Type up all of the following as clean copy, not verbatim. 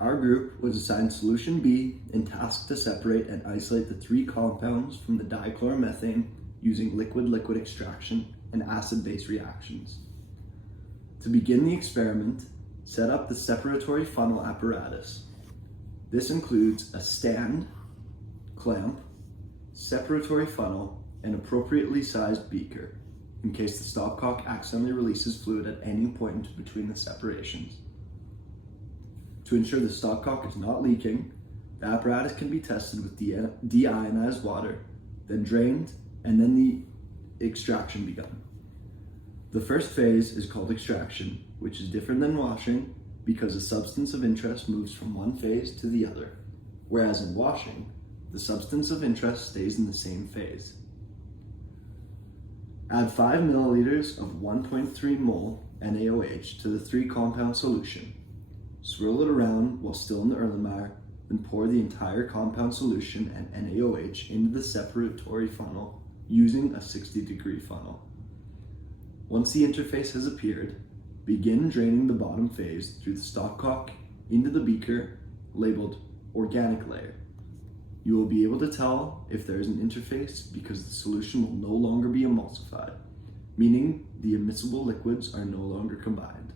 Our group was assigned Solution B and tasked to separate and isolate the 3 compounds from the dichloromethane using liquid-liquid extraction and acid-base reactions. To begin the experiment, set up the separatory funnel apparatus. This includes a stand, clamp, separatory funnel, and appropriately sized beaker in case the stopcock accidentally releases fluid at any point between the separations. To ensure the stopcock is not leaking, the apparatus can be tested with deionized water, then drained, and then the extraction begun. The first phase is called extraction, which is different than washing because the substance of interest moves from one phase to the other, whereas in washing, the substance of interest stays in the same phase. Add 5 milliliters of 1.3 mol NaOH to the 3-compound solution. Swirl it around while still in the Erlenmeyer, then pour the entire compound solution and NaOH into the separatory funnel using a 60-degree funnel. Once the interface has appeared, begin draining the bottom phase through the stopcock into the beaker labeled organic layer. You will be able to tell if there is an interface because the solution will no longer be emulsified, meaning the immiscible liquids are no longer combined.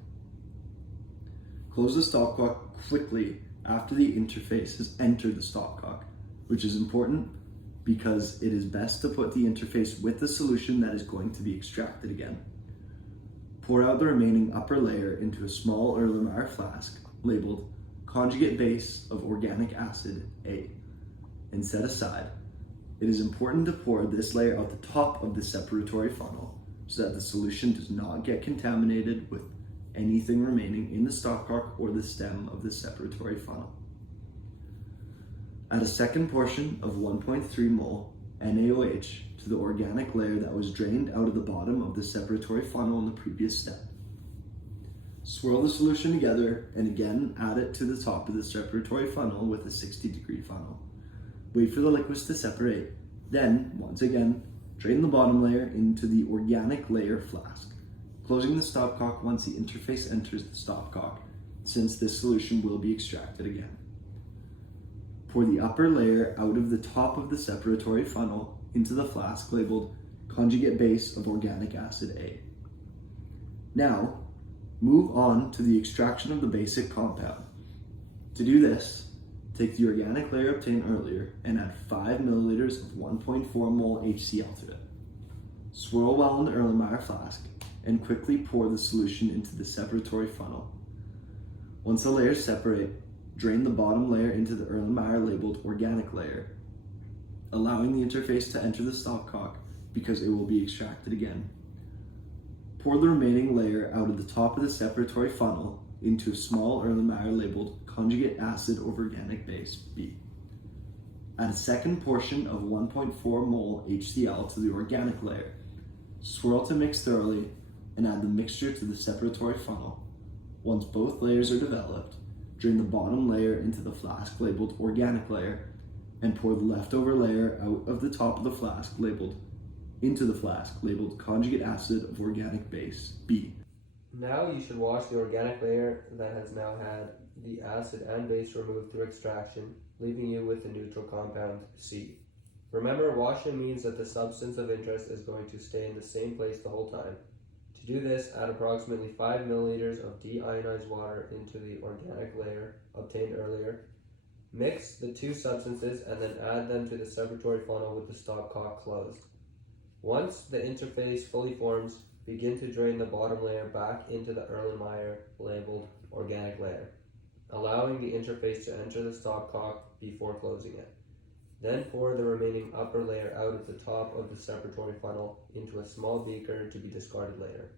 Close the stopcock quickly after the interface has entered the stopcock, which is important because it is best to put the interface with the solution that is going to be extracted again. Pour out the remaining upper layer into a small Erlenmeyer flask labeled conjugate base of organic acid A and set aside. It is important to pour this layer out the top of the separatory funnel so that the solution does not get contaminated with anything remaining in the stopcock or the stem of the separatory funnel. Add a second portion of 1.3 mol NaOH to the organic layer that was drained out of the bottom of the separatory funnel in the previous step. Swirl the solution together and again add it to the top of the separatory funnel with a 60-degree funnel. Wait for the liquids to separate, then, once again, drain the bottom layer into the organic layer flask, closing the stopcock once the interface enters the stopcock, since this solution will be extracted again. Pour the upper layer out of the top of the separatory funnel into the flask labeled conjugate base of organic acid A. Now, move on to the extraction of the basic compound. To do this, take the organic layer obtained earlier and add 5 milliliters of 1.4 mol HCl to it. Swirl well in the Erlenmeyer flask and quickly pour the solution into the separatory funnel. Once the layers separate, drain the bottom layer into the Erlenmeyer labeled organic layer, allowing the interface to enter the stopcock because it will be extracted again. Pour the remaining layer out of the top of the separatory funnel into a small Erlenmeyer labeled conjugate acid of organic base B. Add a second portion of 1.4 mol HCl to the organic layer. Swirl to mix thoroughly and add the mixture to the separatory funnel. Once both layers are developed, drain the bottom layer into the flask labeled organic layer and pour the leftover layer out of the top of the flask into the flask labeled conjugate acid of organic base B. Now you should wash the organic layer that has now had the acid and base removed through extraction, leaving you with the neutral compound C. Remember, washing means that the substance of interest is going to stay in the same place the whole time. To do this, add approximately 5 milliliters of deionized water into the organic layer obtained earlier. Mix the two substances and then add them to the separatory funnel with the stopcock closed. Once the interface fully forms, begin to drain the bottom layer back into the Erlenmeyer labeled organic layer, allowing the interface to enter the stopcock before closing it. Then pour the remaining upper layer out of the top of the separatory funnel into a small beaker to be discarded later.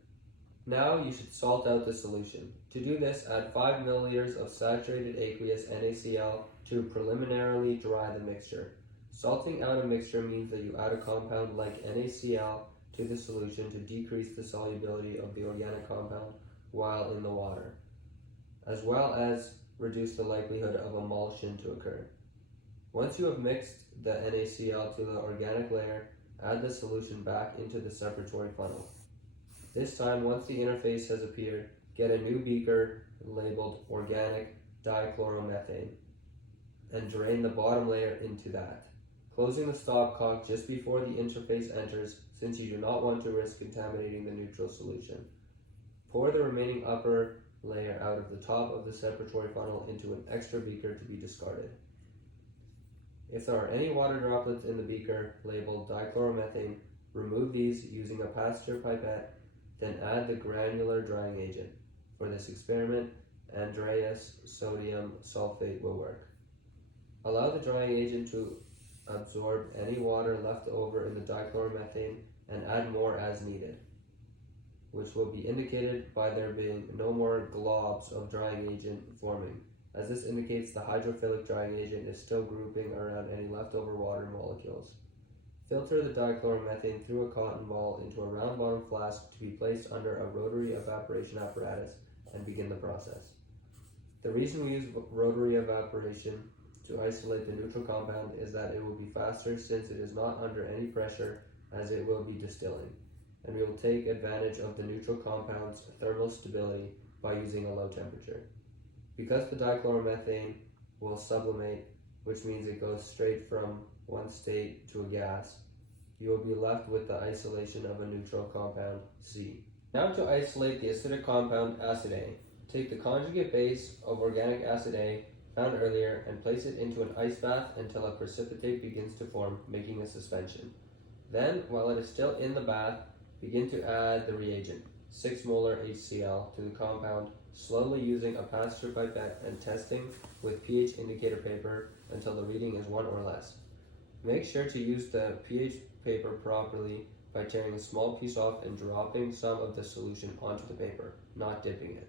Now you should salt out the solution. To do this, add 5 milliliters of saturated aqueous NaCl to preliminarily dry the mixture. Salting out a mixture means that you add a compound like NaCl to the solution to decrease the solubility of the organic compound while in the water, as well as reduce the likelihood of emulsion to occur. Once you have mixed the NaCl to the organic layer, add the solution back into the separatory funnel. This time, once the interface has appeared, get a new beaker labeled organic dichloromethane and drain the bottom layer into that, closing the stopcock just before the interface enters, since you do not want to risk contaminating the neutral solution. Pour the remaining upper layer out of the top of the separatory funnel into an extra beaker to be discarded. If there are any water droplets in the beaker labeled dichloromethane, remove these using a pass-through pipette, then add the granular drying agent. For this experiment, Andreas sodium sulfate will work. Allow the drying agent to absorb any water left over in the dichloromethane and add more as needed, which will be indicated by there being no more globs of drying agent forming, as this indicates the hydrophilic drying agent is still grouping around any leftover water molecules. Filter the dichloromethane through a cotton ball into a round bottom flask to be placed under a rotary evaporation apparatus and begin the process. The reason we use rotary evaporation to isolate the neutral compound is that it will be faster, since it is not under any pressure, as it will be distilling, and we will take advantage of the neutral compound's thermal stability by using a low temperature. Because the dichloromethane will sublimate, which means it goes straight from one state to a gas, you will be left with the isolation of a neutral compound, C. Now to isolate the acidic compound, acid A. Take the conjugate base of organic acid A found earlier and place it into an ice bath until a precipitate begins to form, making a suspension. Then, while it is still in the bath, begin to add the reagent, 6 molar HCl, to the compound, slowly using a pass-through pipette and testing with pH indicator paper until the reading is 1 or less. Make sure to use the pH paper properly by tearing a small piece off and dropping some of the solution onto the paper, not dipping it.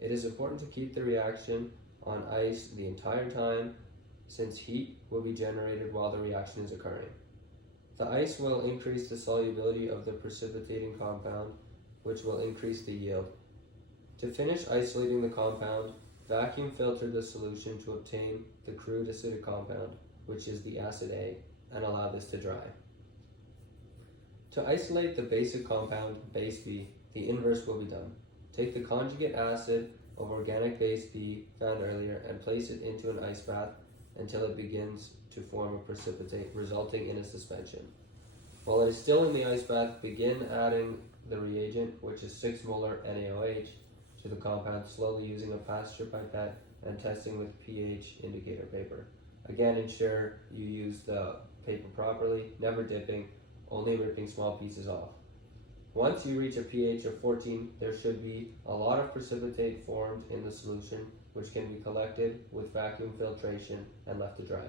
It is important to keep the reaction on ice the entire time, since heat will be generated while the reaction is occurring. The ice will increase the solubility of the precipitating compound, which will increase the yield. To finish isolating the compound, vacuum filter the solution to obtain the crude acidic compound, which is the acid A, and allow this to dry. To isolate the basic compound, base B, the inverse will be done. Take the conjugate acid of organic base B found earlier and place it into an ice bath until it begins to form a precipitate, resulting in a suspension. While it is still in the ice bath, begin adding the reagent, which is 6 molar NaOH, to the compound, slowly using a pass-through pipette and testing with pH indicator paper. Again, ensure you use the paper properly, never dipping, only ripping small pieces off. Once you reach a pH of 14, there should be a lot of precipitate formed in the solution, which can be collected with vacuum filtration and left to dry.